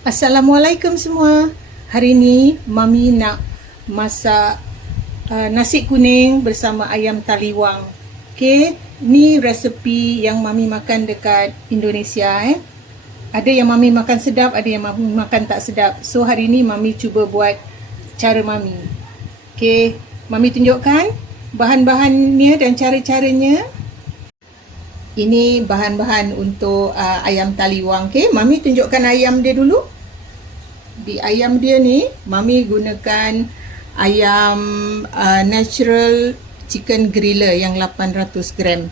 Assalamualaikum semua. Hari ni Mami nak masak uh, nasi kuning bersama ayam taliwang. Okay, ni resepi yang Mami makan dekat Indonesia eh. Ada yang Mami makan sedap, ada yang Mami makan tak sedap. So hari ni Mami cuba buat cara Mami. Okay, Mami tunjukkan bahan-bahannya dan cara-caranya. Ini bahan-bahan untuk uh, ayam taliwang. Okay, Mami tunjukkan ayam dia dulu. Di ayam dia ni, Mami gunakan ayam uh, natural chicken griller yang 800 gram.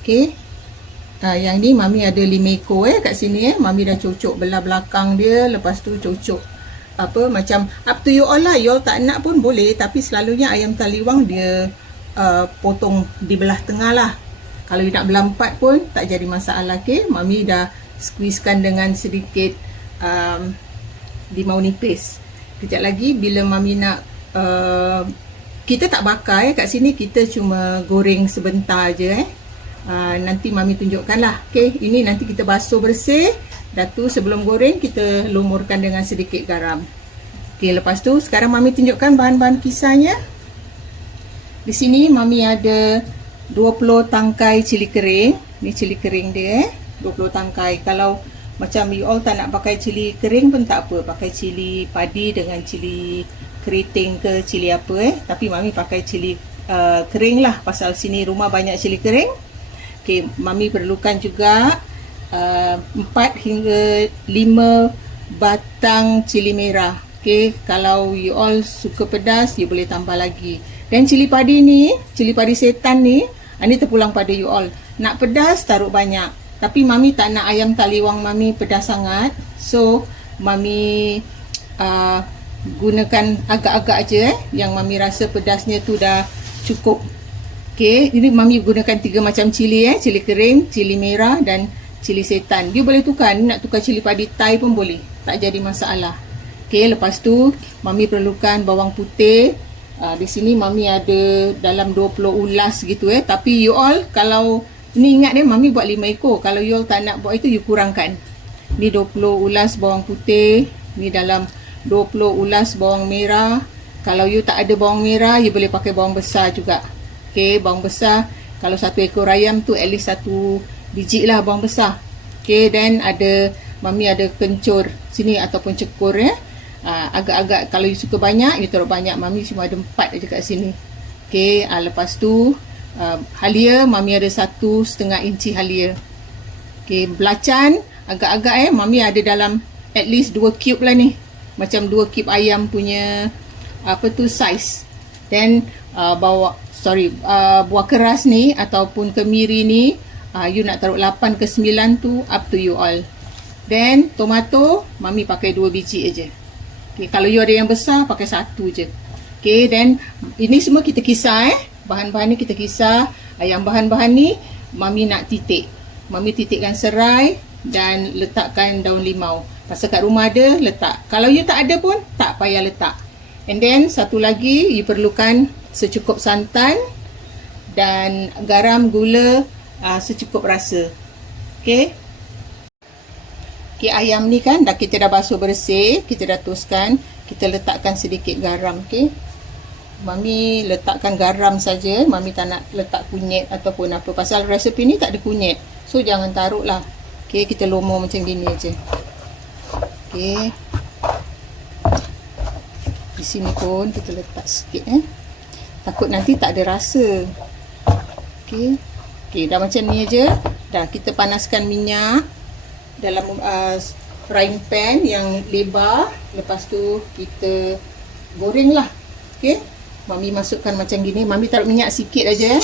Okay. Uh, yang ni Mami ada 5 ekor eh kat sini eh. Mami dah cocok belah belakang dia. Lepas tu cocok apa macam up to you all lah. You all tak nak pun boleh. Tapi selalunya ayam taliwang dia uh, potong di belah tengah lah. Kalau you nak belah empat pun tak jadi masalah. Okay. Mami dah squeezekan dengan sedikit um, limau nipis. Kejap lagi bila Mami nak uh, kita tak bakar eh. Kat sini kita cuma goreng sebentar je eh. Uh, nanti Mami tunjukkan lah. Okay. Ini nanti kita basuh bersih. Dah tu sebelum goreng kita lumurkan dengan sedikit garam. Okay. Lepas tu sekarang Mami tunjukkan bahan-bahan kisahnya. Di sini Mami ada 20 tangkai cili kering. Ni cili kering dia eh. 20 tangkai. Kalau macam you all tak nak pakai cili kering pun tak apa. Pakai cili padi dengan cili keriting ke cili apa eh. Tapi Mami pakai cili uh, kering lah. Pasal sini rumah banyak cili kering. Okay, Mami perlukan juga uh, 4 hingga 5 batang cili merah. Okay, kalau you all suka pedas, you boleh tambah lagi. Dan cili padi ni, cili padi setan ni, ini terpulang pada you all. Nak pedas, taruh banyak. Tapi Mami tak nak ayam taliwang Mami pedas sangat. So, Mami uh, gunakan agak-agak je eh. Yang Mami rasa pedasnya tu dah cukup. Okay, ini Mami gunakan tiga macam cili eh. Cili kering, cili merah dan cili setan. You boleh tukar. Nak tukar cili padi Thai pun boleh. Tak jadi masalah. Okay, lepas tu Mami perlukan bawang putih. Uh, di sini Mami ada dalam 20 ulas gitu eh. Tapi you all kalau ni ingat dia Mami buat 5 ekor. Kalau you all tak nak buat itu you kurangkan. Ni 20 ulas bawang putih. Ni dalam 20 ulas bawang merah. Kalau you tak ada bawang merah, you boleh pakai bawang besar juga. Okay, bawang besar. Kalau satu ekor ayam tu at least satu biji lah bawang besar. Okay, then ada Mami ada kencur sini ataupun cekur ya. Uh, agak-agak kalau you suka banyak, you taruh banyak. Mami cuma ada empat aja kat sini. Okay, uh, lepas tu uh, halia, Mami ada satu setengah inci halia. Okay, belacan agak-agak eh, Mami ada dalam at least dua cube lah ni. Macam dua cube ayam punya apa tu size. Then uh, bawa sorry uh, buah keras ni ataupun kemiri ni uh, you nak taruh 8 ke 9 tu up to you all. Then tomato mami pakai dua biji aja. Okay, kalau you ada yang besar pakai satu je. Okay, then ini semua kita kisar eh. Bahan-bahan ni kita kisar. Yang bahan-bahan ni mami nak titik. Mami titikkan serai dan letakkan daun limau. Pasal kat rumah ada, letak. Kalau you tak ada pun, tak payah letak. And then, satu lagi, you perlukan secukup santan dan garam, gula uh, secukup rasa. Okay. Okay, ayam ni kan dah kita dah basuh bersih. Kita dah tuskan. Kita letakkan sedikit garam. Okay. Mami letakkan garam saja. Mami tak nak letak kunyit ataupun apa. Pasal resepi ni tak ada kunyit. So, jangan taruh lah. Okay, kita lumur macam gini aja. Okay. Di sini pun kita letak sikit eh. Takut nanti tak ada rasa. Okay. Okay, dah macam ni aja. Dah kita panaskan minyak dalam uh, frying pan yang lebar. Lepas tu kita goreng lah. Okay. Mami masukkan macam gini. Mami taruh minyak sikit aja. Eh.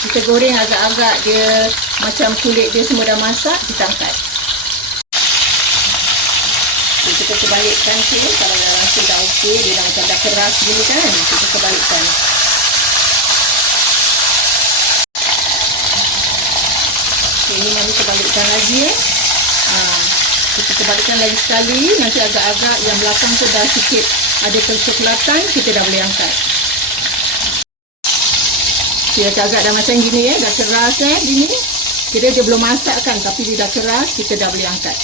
Kita goreng agak-agak dia macam kulit dia semua dah masak. Kita angkat. Okay, kita kebalikkan tu. Kalau dah rasa dah okey. Dia dah macam dah keras gini kan. Kita kebalikkan. Okay, ini kebalikkan lagi eh. Ha, kita kebalikkan lagi sekali. Nanti agak-agak yang belakang tu dah sikit ada kecoklatan. Kita dah boleh angkat. Okay, agak-agak dah macam gini eh. Dah keras eh. Gini. Kira dia belum masak kan tapi dia dah keras, kita dah boleh angkat.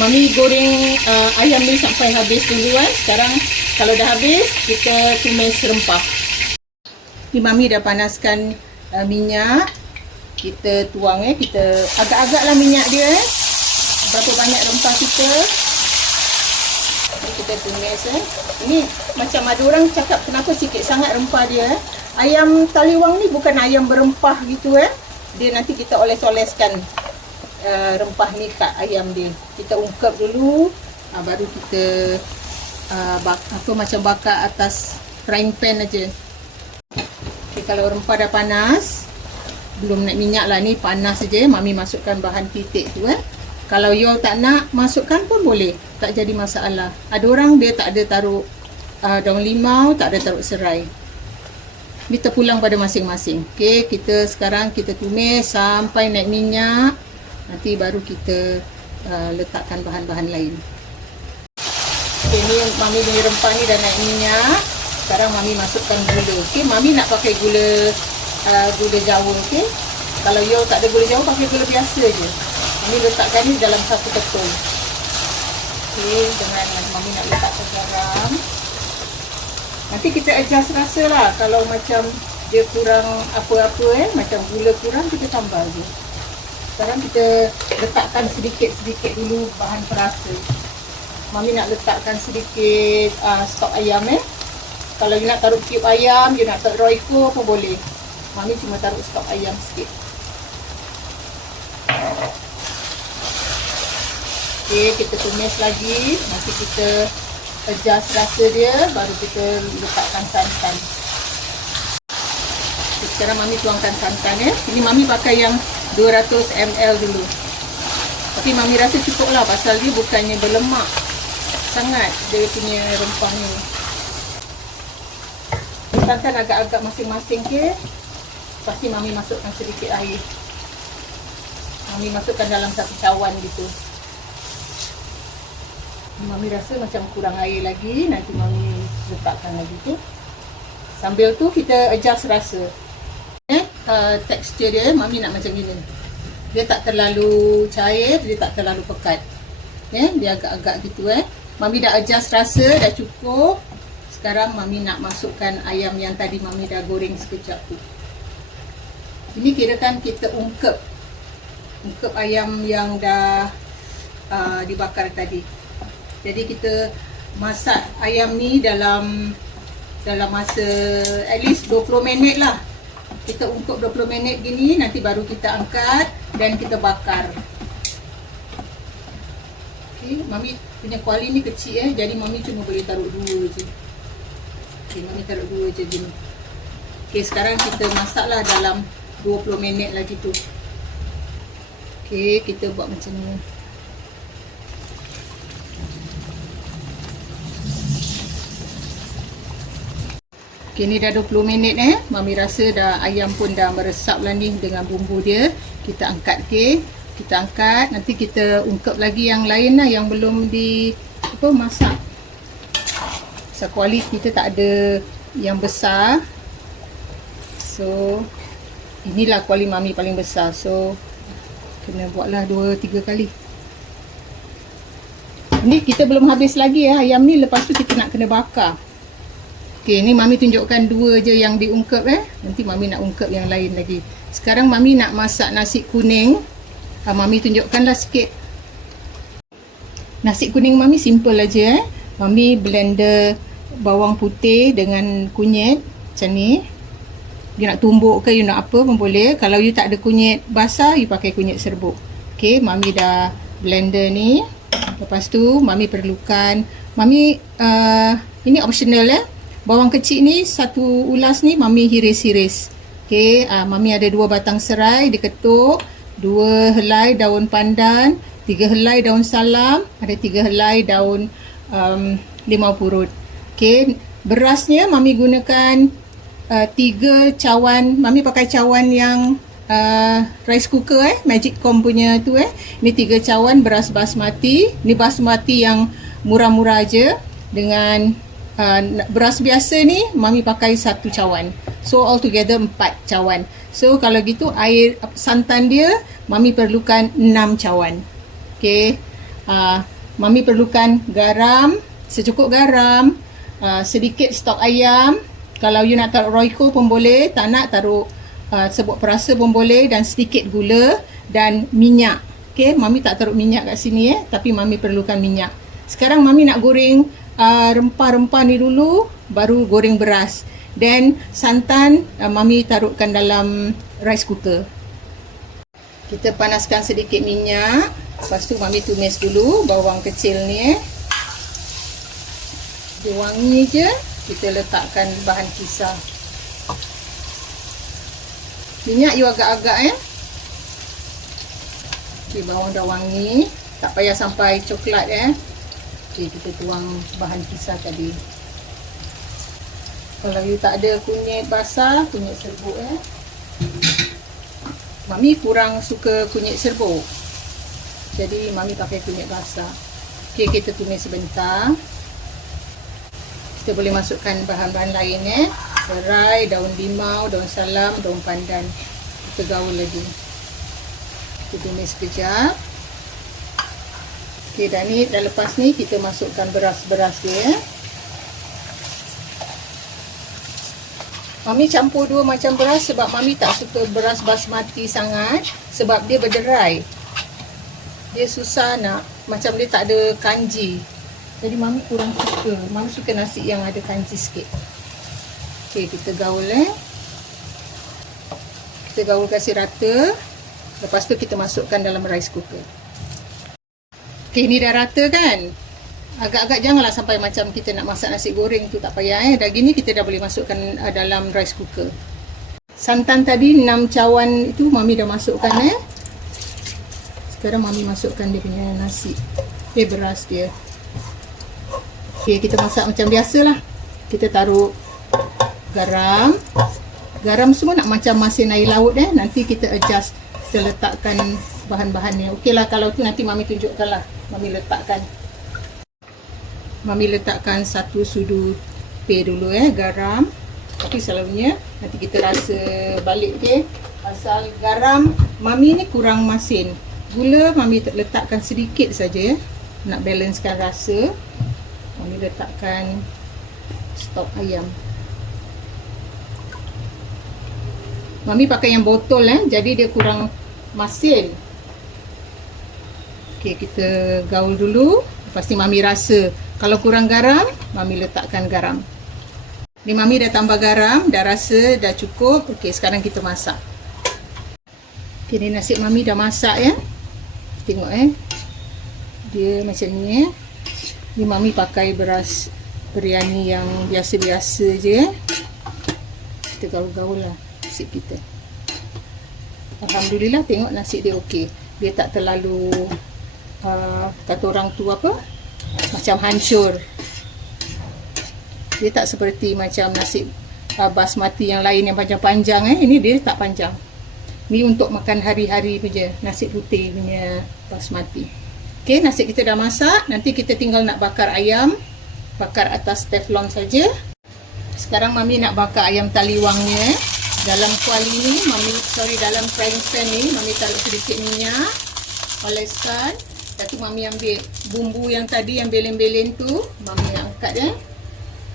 Mami goreng uh, ayam ni sampai habis dulu kan. Sekarang kalau dah habis, kita tumis rempah. Ni Mami dah panaskan uh, minyak. Kita tuang eh, kita agak-agaklah minyak dia eh. Berapa banyak rempah kita. Kita tumis eh. Ini macam ada orang cakap kenapa sikit sangat rempah dia eh. Ayam taliwang ni bukan ayam berempah gitu eh. Dia nanti kita oles-oleskan uh, rempah ni kat ayam dia. Kita ungkap dulu, uh, baru kita uh, bak, apa macam bakar atas frying pan aja. Okay, kalau rempah dah panas, belum naik minyak lah ni panas saja. Mami masukkan bahan titik tu eh. Kalau you tak nak masukkan pun boleh. Tak jadi masalah. Ada orang dia tak ada taruh uh, daun limau, tak ada taruh serai. Ni terpulang pada masing-masing. Okey, kita sekarang kita tumis sampai naik minyak. Nanti baru kita uh, letakkan bahan-bahan lain. Okay, ni mami punya rempah ni dah naik minyak. Sekarang mami masukkan gula. Okey, mami nak pakai gula uh, gula jawa, okey. Kalau you tak ada gula jawa, pakai gula biasa je. Mami letakkan ni dalam satu ketul. Okey, dengan mami nak letakkan garam. Nanti kita adjust rasa lah. Kalau macam dia kurang apa-apa eh, macam gula kurang, kita tambah je. Sekarang kita letakkan sedikit-sedikit dulu bahan perasa. Mami nak letakkan sedikit uh, stok ayam eh. Kalau you nak taruh cube ayam, you nak taruh roiko pun boleh. Mami cuma taruh stok ayam sikit. Okay, kita tumis lagi. Nanti kita adjust rasa dia baru kita letakkan santan. Okay, sekarang mami tuangkan santan ya. Ini mami pakai yang 200 ml dulu. Tapi mami rasa cukup lah pasal dia bukannya berlemak sangat dia punya rempah ni. Santan agak-agak masing-masing ke pasti mami masukkan sedikit air. Mami masukkan dalam satu cawan gitu. Mami rasa macam kurang air lagi Nanti Mami letakkan lagi tu. Sambil tu kita adjust rasa. Eh, uh, tekstur dia Mami nak macam gini. Dia tak terlalu cair Dia tak terlalu pekat. Eh, dia agak-agak gitu eh. Mami dah adjust rasa Dah cukup. Sekarang Mami nak masukkan ayam yang tadi Mami dah goreng sekejap tu Ini kira kan kita ungkep Ungkep ayam yang dah uh, dibakar tadi jadi kita masak ayam ni dalam dalam masa at least 20 minit lah. Kita ungkup 20 minit gini nanti baru kita angkat dan kita bakar. Okay, mami punya kuali ni kecil eh. Jadi mami cuma boleh taruh dua je. Okay, mami taruh dua je gini. Okay, sekarang kita masaklah dalam 20 minit lagi tu. Okay, kita buat macam ni. Okay, ni dah 20 minit eh. Mami rasa dah ayam pun dah meresap lah ni dengan bumbu dia. Kita angkat ke. Kita angkat. Nanti kita ungkap lagi yang lain lah yang belum di apa masak. So, kuali kita tak ada yang besar. So, inilah kuali mami paling besar. So, kena buatlah 2-3 kali. Ni kita belum habis lagi ya ayam ni. Lepas tu kita nak kena bakar. Okey, ni mami tunjukkan dua je yang diungkap eh. Nanti mami nak ungkap yang lain lagi. Sekarang mami nak masak nasi kuning. Ha, mami tunjukkanlah sikit. Nasi kuning mami simple aja eh. Mami blender bawang putih dengan kunyit macam ni. You nak tumbuk ke you nak apa pun boleh. Kalau you tak ada kunyit basah, you pakai kunyit serbuk. Okey, mami dah blender ni. Lepas tu mami perlukan mami uh, ini optional eh. Bawang kecil ni satu ulas ni mami hiris-hiris. Okey, uh, mami ada dua batang serai diketuk, dua helai daun pandan, tiga helai daun salam, ada tiga helai daun um, limau purut. Okey, berasnya mami gunakan uh, tiga cawan, mami pakai cawan yang uh, rice cooker eh, Magic Com punya tu eh. Ini tiga cawan beras basmati, ni basmati yang murah-murah aja dengan uh, beras biasa ni mami pakai satu cawan. So altogether empat cawan. So kalau gitu air santan dia mami perlukan enam cawan. Okay. Uh, mami perlukan garam, secukup garam, uh, sedikit stok ayam. Kalau you nak taruh Royco pun boleh, tak nak taruh uh, sebut perasa pun boleh dan sedikit gula dan minyak. Okay, mami tak taruh minyak kat sini eh, tapi mami perlukan minyak. Sekarang mami nak goreng uh, rempah-rempah ni dulu, baru goreng beras. Then santan uh, mami taruhkan dalam rice cooker. Kita panaskan sedikit minyak. Lepas tu mami tumis dulu bawang kecil ni eh. Dia wangi je, kita letakkan bahan kisar. Minyak you agak-agak eh. Okey, bawang dah wangi. Tak payah sampai coklat eh. Okey, kita tuang bahan kisar tadi. Kalau you tak ada kunyit basah, kunyit serbuk eh. Mami kurang suka kunyit serbuk. Jadi mami pakai kunyit basah. Okey, kita tumis sebentar. Kita boleh masukkan bahan-bahan lain eh. Serai, daun limau, daun salam, daun pandan. Kita gaul lagi. Kita tumis sekejap. Okey, dah ni dah lepas ni kita masukkan beras-beras dia. Mami campur dua macam beras sebab Mami tak suka beras basmati sangat sebab dia berderai. Dia susah nak macam dia tak ada kanji. Jadi Mami kurang suka. Mami suka nasi yang ada kanji sikit. Okey, kita gaul eh. Kita gaul kasih rata. Lepas tu kita masukkan dalam rice cooker. Okay, ni dah rata kan? Agak-agak janganlah sampai macam kita nak masak nasi goreng tu tak payah eh. Dah gini kita dah boleh masukkan uh, dalam rice cooker. Santan tadi 6 cawan itu mami dah masukkan eh. Sekarang mami masukkan dia punya nasi. Eh beras dia. Okay, kita masak macam biasalah. Kita taruh garam. Garam semua nak macam masin air laut eh. Nanti kita adjust kita letakkan bahan-bahannya. Okeylah kalau tu nanti mami tunjukkanlah. Mami letakkan. Mami letakkan satu sudu teh dulu eh garam. Tapi selalunya nanti kita rasa balik okey. Pasal garam mami ni kurang masin. Gula mami letakkan sedikit saja ya. Nak balancekan rasa. Mami letakkan stok ayam. Mami pakai yang botol eh. Jadi dia kurang masin. Okey, kita gaul dulu. Pasti mami rasa kalau kurang garam, mami letakkan garam. Ni mami dah tambah garam, dah rasa dah cukup. Okey, sekarang kita masak. Okey, ni nasi mami dah masak ya. Tengok eh. Dia macam ni eh. Ni mami pakai beras biryani yang biasa-biasa je eh. Kita gaul-gaul lah nasi kita. Alhamdulillah tengok nasi dia okey. Dia tak terlalu uh, kata orang tu apa? Macam hancur. Dia tak seperti macam nasi uh, basmati yang lain yang panjang-panjang eh. Ini dia tak panjang. Ni untuk makan hari-hari punya nasi putih punya basmati. Okey, nasi kita dah masak. Nanti kita tinggal nak bakar ayam. Bakar atas teflon saja. Sekarang mami nak bakar ayam taliwangnya. Dalam kuali ni mami sorry dalam frying pan ni mami taruh sedikit minyak oleskan tu mami ambil bumbu yang tadi yang belen-belen tu mami angkat ya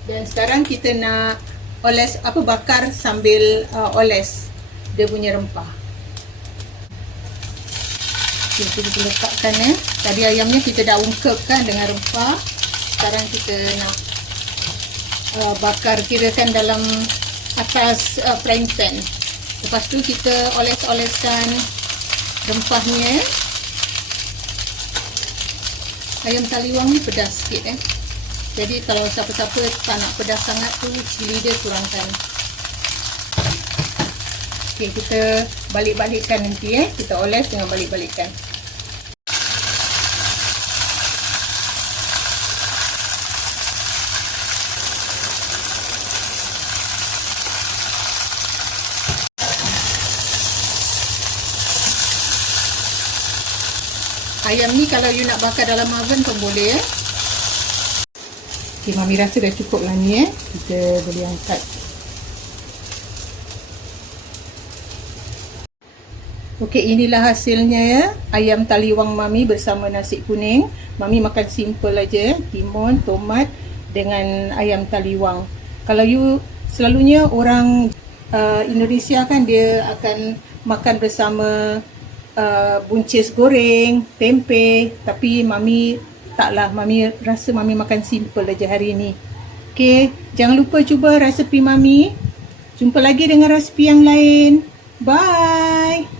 dan sekarang kita nak oles apa bakar sambil uh, oles dia punya rempah okay, kita letakkan ya tadi ayamnya kita dah ungkapkan dengan rempah sekarang kita nak uh, bakar kirakan dalam atas uh, frying pan. Lepas tu kita oles-oleskan rempahnya. Ayam taliwang ni pedas sikit eh. Jadi kalau siapa-siapa tak nak pedas sangat tu cili dia kurangkan. Okey, kita balik-balikkan nanti eh. Kita oles dengan balik-balikkan. Ayam ni kalau you nak bakar dalam oven pun boleh eh. Okay, Mami rasa dah cukup lah ni eh. Kita boleh angkat. Okey, inilah hasilnya ya. Ayam taliwang Mami bersama nasi kuning. Mami makan simple aja, timun, tomat dengan ayam taliwang. Kalau you selalunya orang uh, Indonesia kan dia akan makan bersama uh, buncis goreng, tempe, tapi Mami taklah. Mami rasa Mami makan simple aja hari ini. Okey, jangan lupa cuba resepi Mami. Jumpa lagi dengan resepi yang lain. Bye.